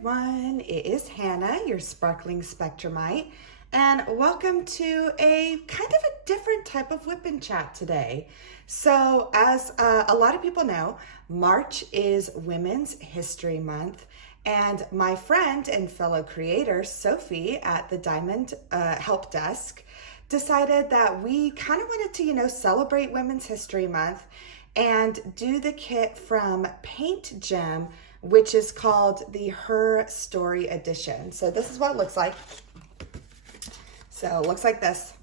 everyone, it is Hannah, your sparkling spectrumite, and welcome to a kind of a different type of WIP and Chat today. So as a lot of people know, March is Women's History Month, and my friend and fellow creator, Sophie at the Diamond Help Desk, decided that we kind of wanted to, celebrate Women's History Month and do the kit from Paint Gem, which is called the HerStory edition. So this is what it looks like. So it looks like this,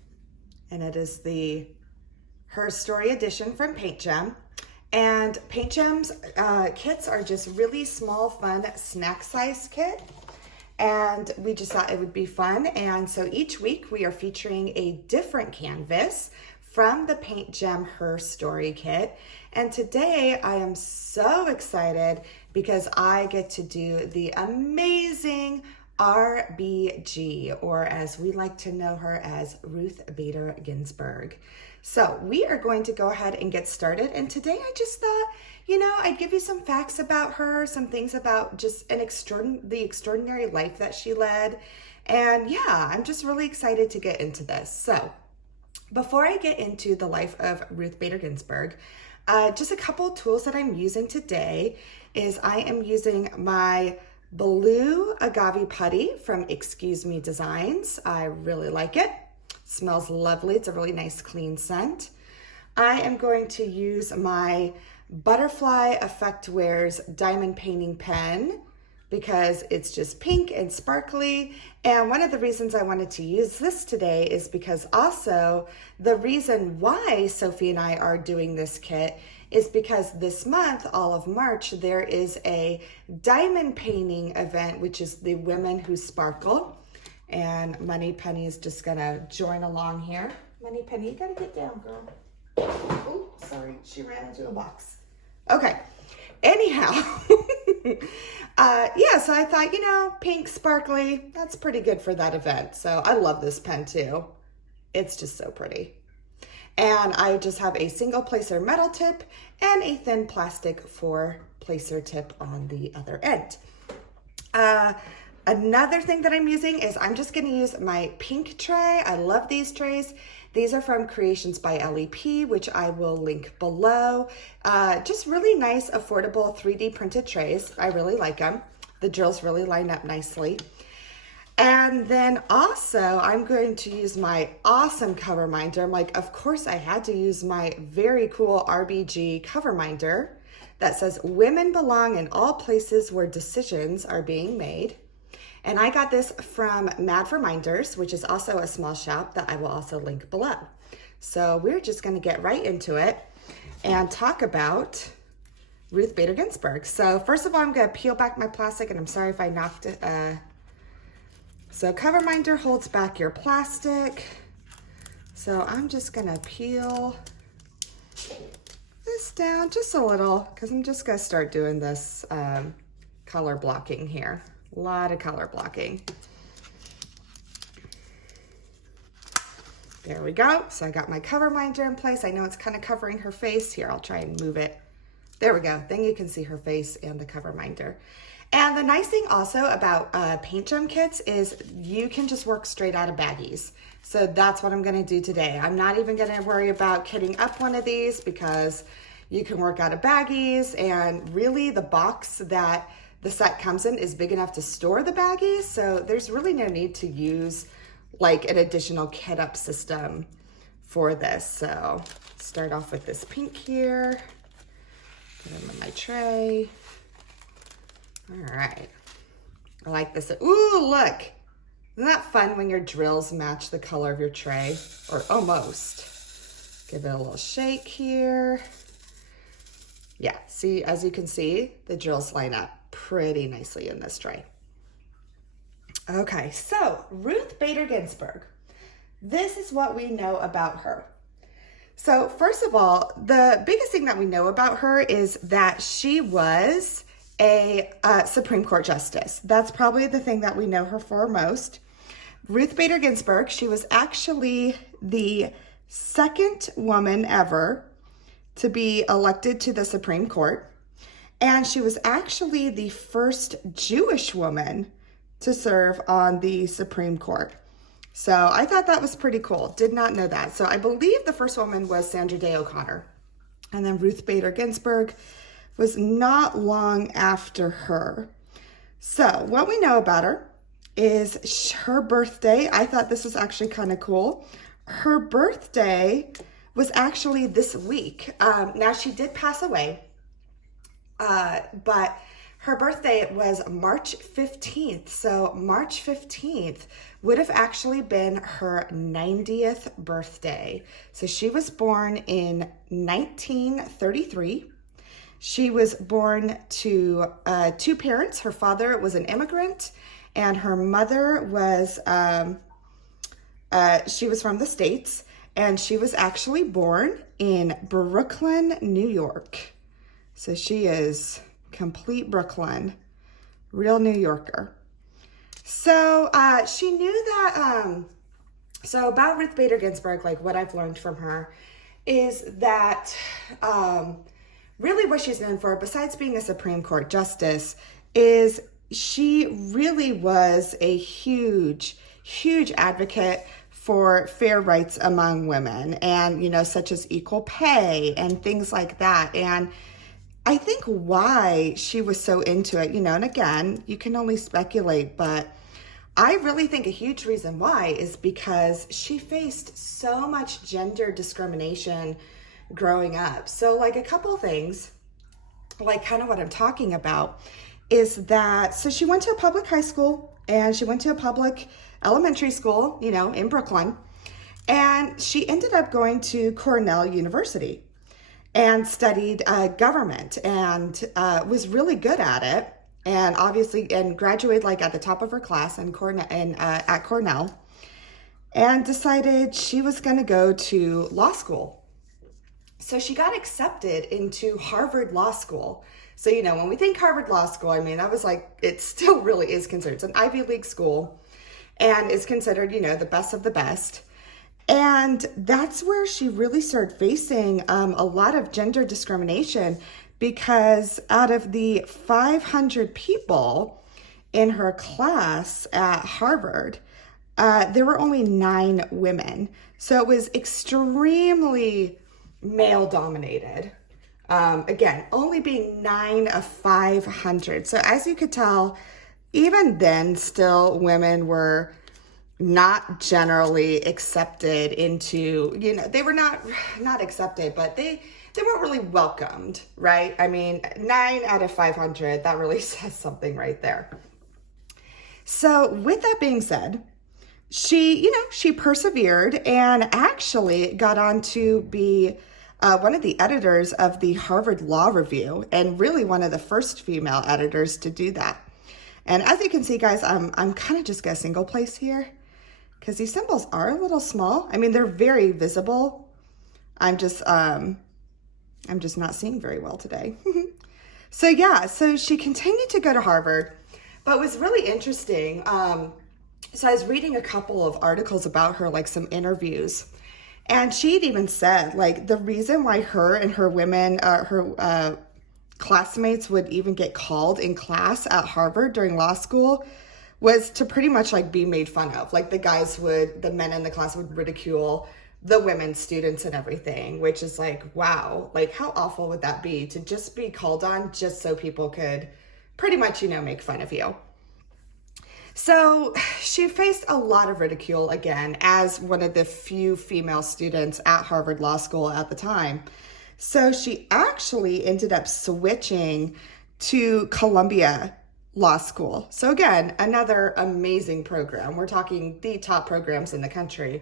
and it is the HerStory edition from Paint Gem. And Paint Gem's kits are just really small, fun snack size kit. And we just thought it would be fun. And so each week we are featuring a different canvas from the Paint Gem HerStory kit. And today I am so excited because I get to do the amazing RBG, or as we like to know her as Ruth Bader Ginsberg. So we are going to go ahead and get started. And today I just thought, I'd give you some facts about her, some things about just the extraordinary life that she led. And yeah, I'm just really excited to get into this. So before I get into the life of Ruth Bader Ginsberg, just a couple tools that I'm using today is I am using my blue agave putty from Excuse Me Designs. I really like it. Smells lovely. It's a really nice clean scent. I am going to use my Butterfly Effect Wears diamond painting pen because it's just pink and sparkly. And one of the reasons I wanted to use this today is because also the reason why Sophie and I are doing this kit is because this month, all of March, there is a diamond painting event, which is the Women Who Sparkle. And Money Penny is just gonna join along here. Money Penny, you gotta get down, girl. Oh, sorry, she ran into a box. Okay, anyhow, yeah, so I thought, pink, sparkly, that's pretty good for that event. So I love this pen too. It's just so pretty. And I just have a single placer metal tip and a thin plastic 4-placer tip on the other end. Another thing that I'm using is I'm just gonna use my pink tray. I love these trays. These are from Creations by LEP, which I will link below. Just really nice, affordable 3D printed trays. I really like them. The drills really line up nicely. And then also I'm going to use my awesome cover minder. I'm like, of course I had to use my very cool RBG cover minder that says women belong in all places where decisions are being made. And I got this from Mad for Minders, which is also a small shop that I will also link below. So we're just gonna get right into it and talk about Ruth Bader Ginsberg. So first of all, I'm gonna peel back my plastic, and I'm sorry if I knocked it. So cover minder holds back your plastic. So I'm just gonna peel this down just a little because I'm just gonna start doing this color blocking here. A lot of color blocking. There we go. So I got my cover minder in place. I know it's kind of covering her face. Here, I'll try and move it. There we go. Then you can see her face and the cover minder. And the nice thing also about Paint Gem kits is you can just work straight out of baggies. So that's what I'm gonna do today. I'm not even gonna worry about kitting up one of these because you can work out of baggies, and really the box that the set comes in is big enough to store the baggies. So there's really no need to use like an additional kit up system for this. So start off with this pink here. Put them in my tray. All right, I like this. Ooh, look, isn't that fun when your drills match the color of your tray, or almost? Give it a little shake here. Yeah, see, as you can see, the drills line up pretty nicely in this tray. Okay, so Ruth Bader Ginsberg. This is what we know about her. So first of all, the biggest thing that we know about her is that she was a Supreme Court Justice. That's probably the thing that we know her for most. Ruth Bader Ginsberg, she was actually the second woman ever to be elected to the Supreme Court. And she was actually the first Jewish woman to serve on the Supreme Court. So I thought that was pretty cool. Did not know that. So I believe the first woman was Sandra Day O'Connor. And then Ruth Bader Ginsburg was not long after her. So what we know about her is her birthday. I thought this was actually kind of cool. Her birthday was actually this week. Now she did pass away, but her birthday was March 15th. So March 15th would have actually been her 90th birthday. So she was born in 1933. She was born to two parents. Her father was an immigrant, and her mother was, she was from the States, and she was actually born in Brooklyn, New York. So she is complete Brooklyn, real New Yorker. So she knew that, so about Ruth Bader Ginsburg, like what I've learned from her is that really what she's known for, besides being a Supreme Court justice, is she really was a huge, huge advocate for fair rights among women and, you know, such as equal pay and things like that. And I think why she was so into it, you know, and again, you can only speculate, but I really think a huge reason why is because she faced so much gender discrimination growing up. So like a couple of things, like kind of what I'm talking about is that, so she went to a public high school and she went to a public elementary school, you know, in Brooklyn, and she ended up going to Cornell University and studied government and was really good at it, and obviously and graduated like at the top of her class in at Cornell, and decided she was going to go to law school. So she got accepted into Harvard Law School. So, you know, when we think Harvard Law School, I mean, I was like, it still really is considered, it's an Ivy League school and is considered, you know, the best of the best. And that's where she really started facing a lot of gender discrimination, because out of the 500 people in her class at Harvard, there were only 9 women. So it was extremely male dominated. Again, only being 9 of 500. So as you could tell, even then, still women were not generally accepted into, you know, they were not accepted, but they weren't really welcomed, right? I mean, 9 out of 500, that really says something right there. So with that being said, she persevered and actually got on to be one of the editors of the Harvard Law Review, and really one of the first female editors to do that. And as you can see, guys, I'm kind of just got a single place here because these symbols are a little small. I mean, they're very visible. I'm just not seeing very well today. So yeah, so she continued to go to Harvard, but it was really interesting. So I was reading a couple of articles about her, like some interviews, and she'd even said, like, the reason why her and her women, her classmates would even get called in class at Harvard during law school was to pretty much like be made fun of. Like the men in the class would ridicule the women students and everything, which is like, wow, like how awful would that be to just be called on just so people could pretty much, you know, make fun of you. So she faced a lot of ridicule again as one of the few female students at Harvard Law School at the time. So she actually ended up switching to Columbia Law School. So again, another amazing program. We're talking the top programs in the country.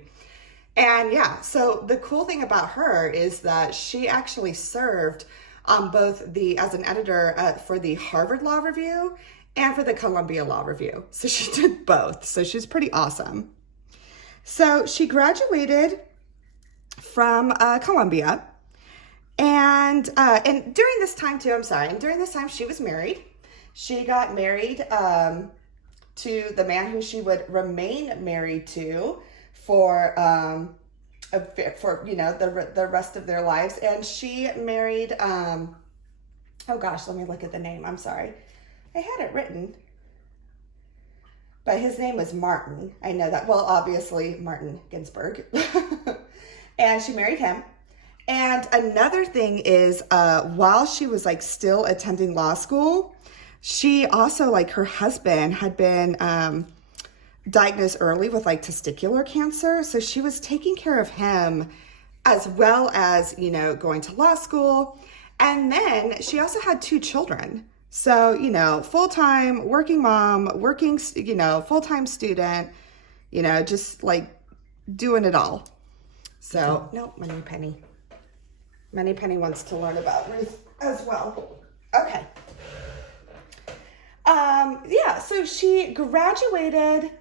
And yeah, so the cool thing about her is that she actually served on both as an editor for the Harvard Law Review and for the Columbia Law Review. So she did both. So she's pretty awesome. So she graduated from Columbia. And during this time too, during this time she was married. She got married to the man who she would remain married to for you know, the rest of their lives. And she married Oh gosh, let me look at the name. I'm sorry. I had it written. But his name was Martin. I know that. Well, obviously, Martin Ginsberg. And she married him. And another thing is, while she was like still attending law school, she also, like, her husband had been diagnosed early with like testicular cancer. So she was taking care of him as well as, you know, going to law school. And then she also had 2 children. So, you know, full-time working mom, working, you know, full-time student, you know, just like doing it all. So, no, Moneypenny. Moneypenny wants to learn about Ruth as well. Okay. Yeah, so she graduated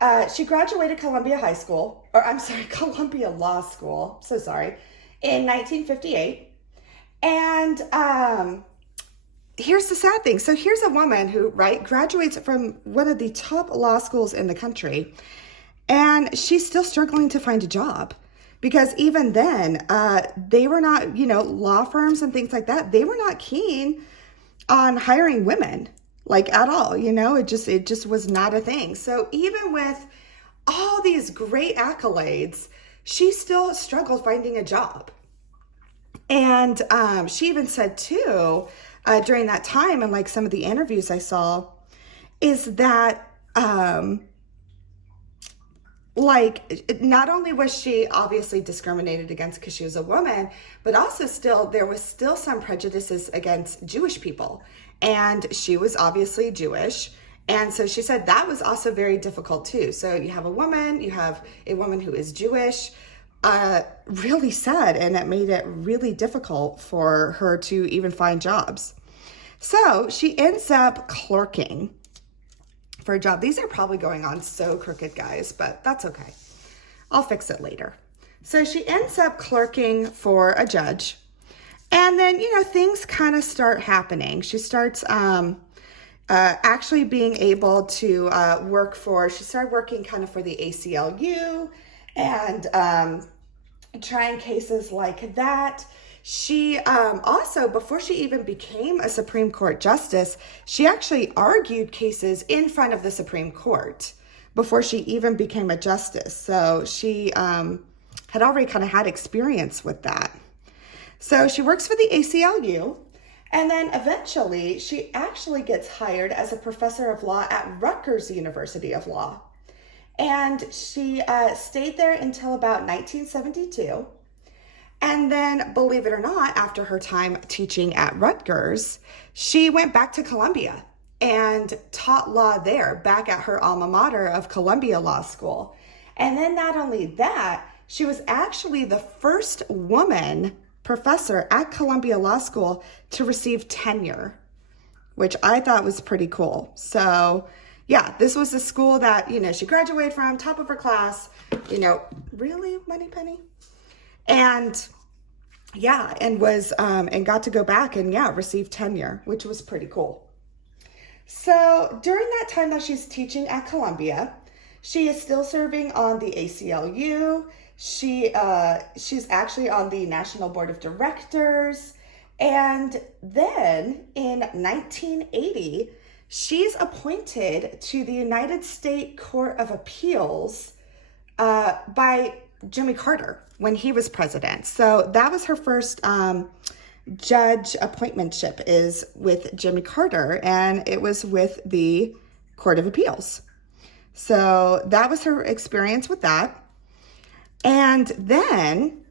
Columbia High School, or I'm sorry, Columbia Law School, so sorry, in 1958. And, here's the sad thing. So here's a woman who, right, graduates from one of the top law schools in the country, and she's still struggling to find a job because even then, they were not, you know, law firms and things like that, they were not keen on hiring women, like, at all. You know, it just was not a thing. So even with all these great accolades, she still struggled finding a job. And she even said too, during that time, and like some of the interviews I saw, is that like, not only was she obviously discriminated against because she was a woman, but also still there was still some prejudices against Jewish people, and she was obviously Jewish. And so she said that was also very difficult too. So you have a woman who is Jewish, really sad, and it made it really difficult for her to even find jobs. So she ends up clerking for a job. These are probably going on so crooked, guys, but that's okay. I'll fix it later. So she ends up clerking for a judge, and then, you know, things kind of start happening. She starts actually being able to she started working kind of for the ACLU and trying cases like that. She also, before she even became a Supreme Court justice, she actually argued cases in front of the Supreme Court before she even became a justice. So she had already kind of had experience with that. So she works for the ACLU, and then eventually she actually gets hired as a professor of law at Rutgers University of Law. And she stayed there until about 1972. And then, believe it or not, after her time teaching at Rutgers, she went back to Columbia and taught law there, back at her alma mater of Columbia Law School. And then not only that, she was actually the first woman professor at Columbia Law School to receive tenure, which I thought was pretty cool. So yeah, this was the school that, you know, she graduated from, top of her class, you know, really, Moneypenny? And yeah, and was, and got to go back and yeah, receive tenure, which was pretty cool. So during that time that she's teaching at Columbia, she is still serving on the ACLU. She's actually on the National Board of Directors. And then in 1980, she's appointed to the United States Court of Appeals by Jimmy Carter when he was president. So that was her first judge appointmentship, is with Jimmy Carter, and it was with the Court of Appeals. So that was her experience with that. And then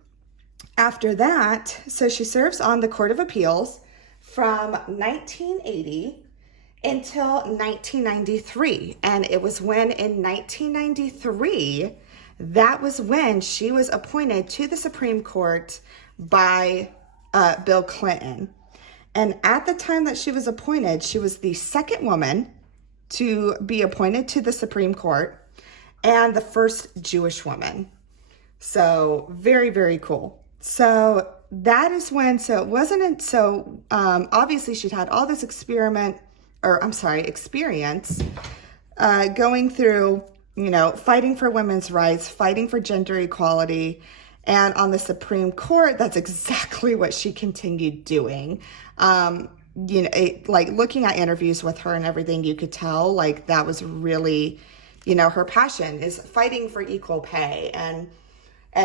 after that, so she serves on the Court of Appeals from 1980 until 1993. And it was when in 1993, that was when she was appointed to the Supreme Court by Bill Clinton. And at the time that she was appointed, she was the second woman to be appointed to the Supreme Court and the first Jewish woman. So very, very cool. So that is when, so it wasn't, so obviously she'd had all this experience going through, you know, fighting for women's rights, fighting for gender equality. And on the Supreme Court, that's exactly what she continued doing. like looking at interviews with her and everything, you could tell like that was really, her passion is fighting for equal pay and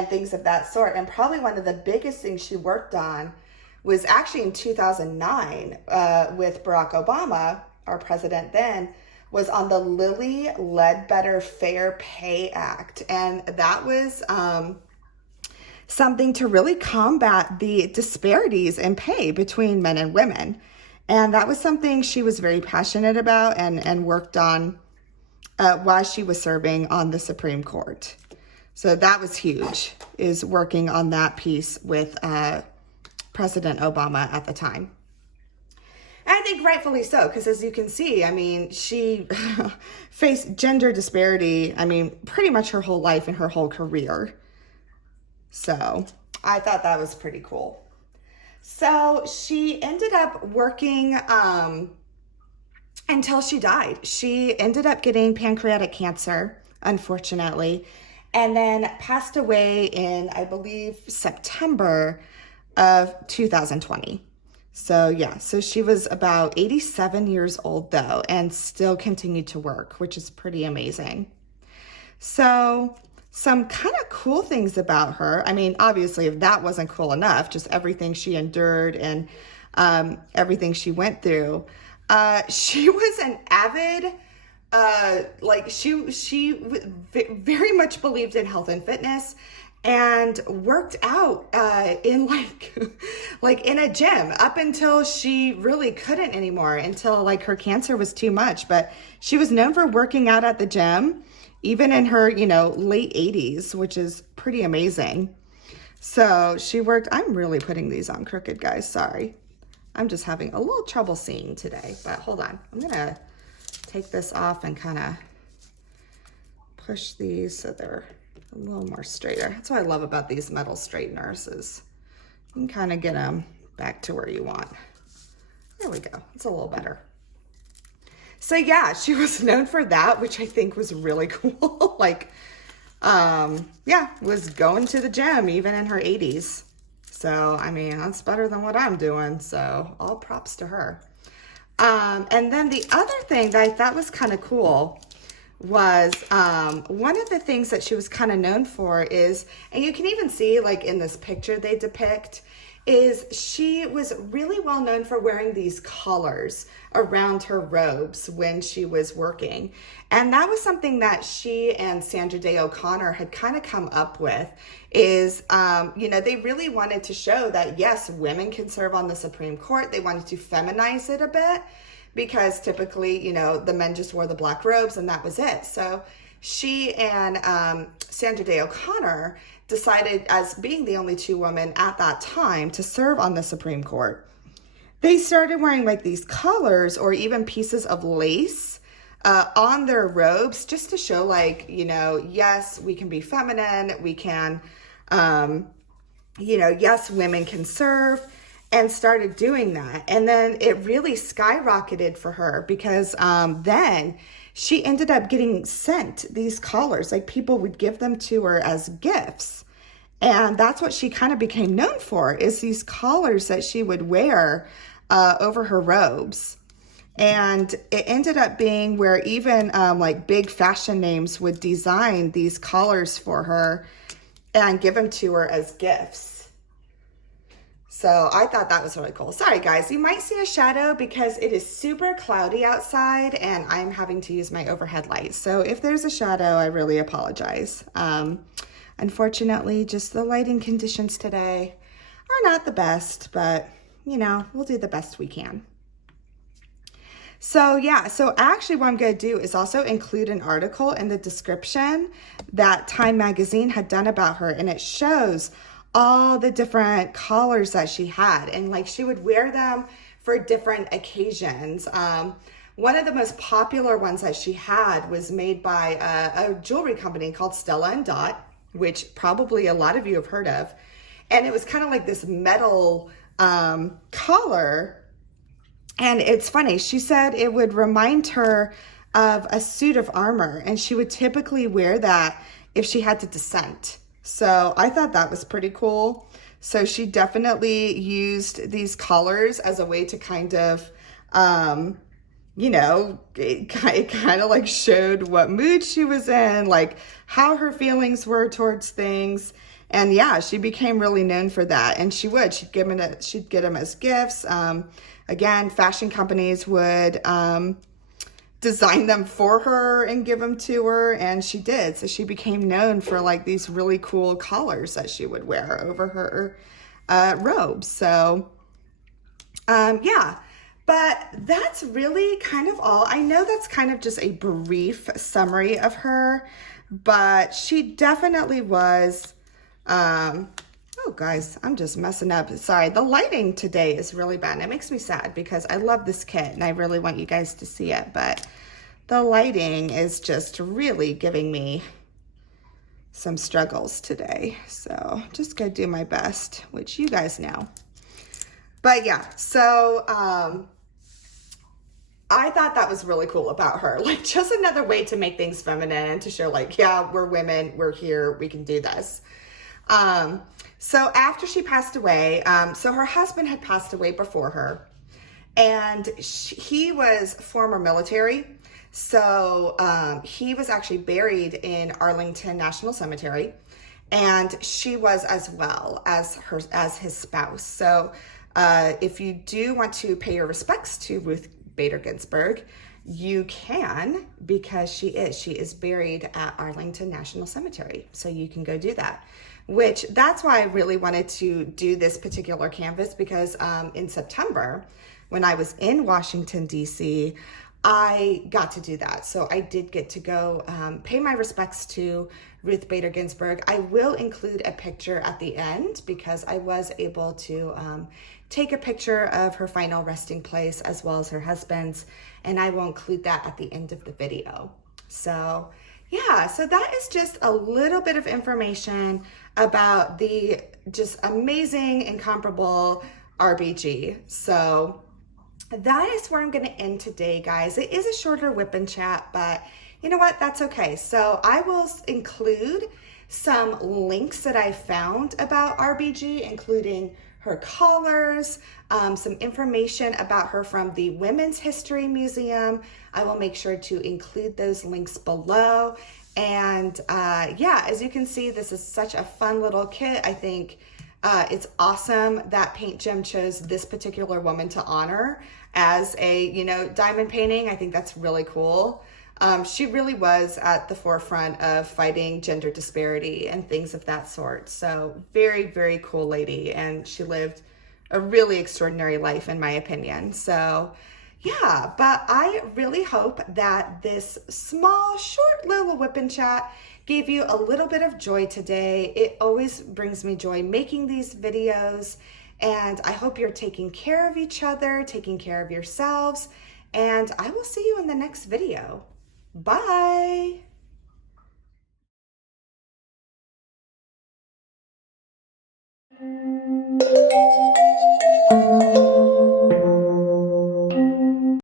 things of that sort. And probably one of the biggest things she worked on was actually in 2009 with Barack Obama, our president then, was on the Lilly Ledbetter Fair Pay Act. And that was something to really combat the disparities in pay between men and women. And that was something she was very passionate about and worked on while she was serving on the Supreme Court. So that was huge, is working on that piece with President Obama at the time. And I think rightfully so, because as you can see, I mean, she faced gender disparity, I mean, pretty much her whole life and her whole career. So I thought that was pretty cool. So she ended up working until she died. She ended up getting pancreatic cancer, unfortunately, and then passed away in, I believe, September of 2020. So yeah, so she was about 87 years old though, and still continued to work, which is pretty amazing. So some kind of cool things about her. I mean, obviously, if that wasn't cool enough, just everything she endured and everything she went through. She was an avid, she very much believed in health and fitness and worked out in like in a gym up until she really couldn't anymore, until like her cancer was too much. But she was known for working out at the gym, even in her, late 80s, which is pretty amazing. So she worked, I'm really putting these on crooked, guys, sorry. I'm just having a little trouble seeing today, but hold on. I'm gonna take this off and kind of push these so they're a little more straighter. That's what I love about these metal straighteners, is you can kind of get them back to where you want. There we go, it's a little better. So yeah, she was known for that, which I think was really cool. Was going to the gym even in her 80s. So, I mean, that's better than what I'm doing. So all props to her. And then the other thing that I thought was kind of cool was one of the things that she was kind of known for is, and you can even see like in this picture they depict, is she was really well known for wearing these collars around her robes when she was working. And that was something that she and Sandra Day O'Connor had kind of come up with, is, they really wanted to show that, yes, women can serve on the Supreme Court. They wanted to feminize it a bit because typically, the men just wore the black robes and that was it. So she and Sandra Day O'Connor decided, as being the only two women at that time to serve on the Supreme Court, they started wearing like these collars or even pieces of lace on their robes, just to show like, yes, we can be feminine, we can, yes, women can serve, and started doing that. And then it really skyrocketed for her because then she ended up getting sent these collars, like people would give them to her as gifts. And that's what she kind of became known for, is these collars that she would wear over her robes. And it ended up being where even like big fashion names would design these collars for her and give them to her as gifts. So I thought that was really cool. Sorry guys, you might see a shadow because it is super cloudy outside and I'm having to use my overhead light. So if there's a shadow, I really apologize. Unfortunately, just the lighting conditions today are not the best, but we'll do the best we can. So yeah, so actually what I'm going to do is also include an article in the description that Time Magazine had done about her, and it shows all the different collars that she had, and like she would wear them for different occasions. One of the most popular ones that she had was made by a jewelry company called Stella & Dot, which probably a lot of you have heard of. And it was kind of like this metal collar. And it's funny, she said it would remind her of a suit of armor, and she would typically wear that if she had to dissent. So I thought that was pretty cool. So she definitely used these colors as a way to kind of, you know, it kind of like showed what mood she was in, like how her feelings were towards things. And yeah, she became really known for that. And she'd get them as gifts. Again, fashion companies would design them for her and give them to her, and she did. So she became known for like these really cool collars that she would wear over her robes. So yeah, but that's really kind of all. I know that's kind of just a brief summary of her, but she definitely was, oh guys, I'm just messing up. Sorry, the lighting today is really bad. It makes me sad because I love this kit and I really want you guys to see it, but the lighting is just really giving me some struggles today. So just gonna do my best, which you guys know. But yeah, so I thought that was really cool about her. Like just another way to make things feminine and to show like, yeah, we're women, we're here, we can do this. So after she passed away, so her husband had passed away before her, and he was former military. So he was actually buried in Arlington National Cemetery, and she was as well as his spouse. So if you do want to pay your respects to Ruth Bader Ginsburg, you can, because she is buried at Arlington National Cemetery. So you can go do that, which that's why I really wanted to do this particular canvas, because in September, when I was in Washington, D.C., I got to do that. So I did get to go pay my respects to Ruth Bader Ginsburg. I will include a picture at the end because I was able to take a picture of her final resting place as well as her husband's, and I will include that at the end of the video. So yeah, so that is just a little bit of information about the just amazing, incomparable RBG. So that is where I'm going to end today, guys. It is a shorter WIP and Chat, but you know what? That's okay. So I will include some links that I found about RBG, including her collars, some information about her from the Women's History Museum. I will make sure to include those links below. And yeah, as you can see, this is such a fun little kit. I think it's awesome that Paint Gem chose this particular woman to honor as a, you know, diamond painting. I think that's really cool. She really was at the forefront of fighting gender disparity and things of that sort. So very, very cool lady. And she lived a really extraordinary life, in my opinion. So yeah, but I really hope that this small, short little WIP and Chat gave you a little bit of joy today. It always brings me joy making these videos, and I hope you're taking care of each other, taking care of yourselves, and I will see you in the next video. Bye.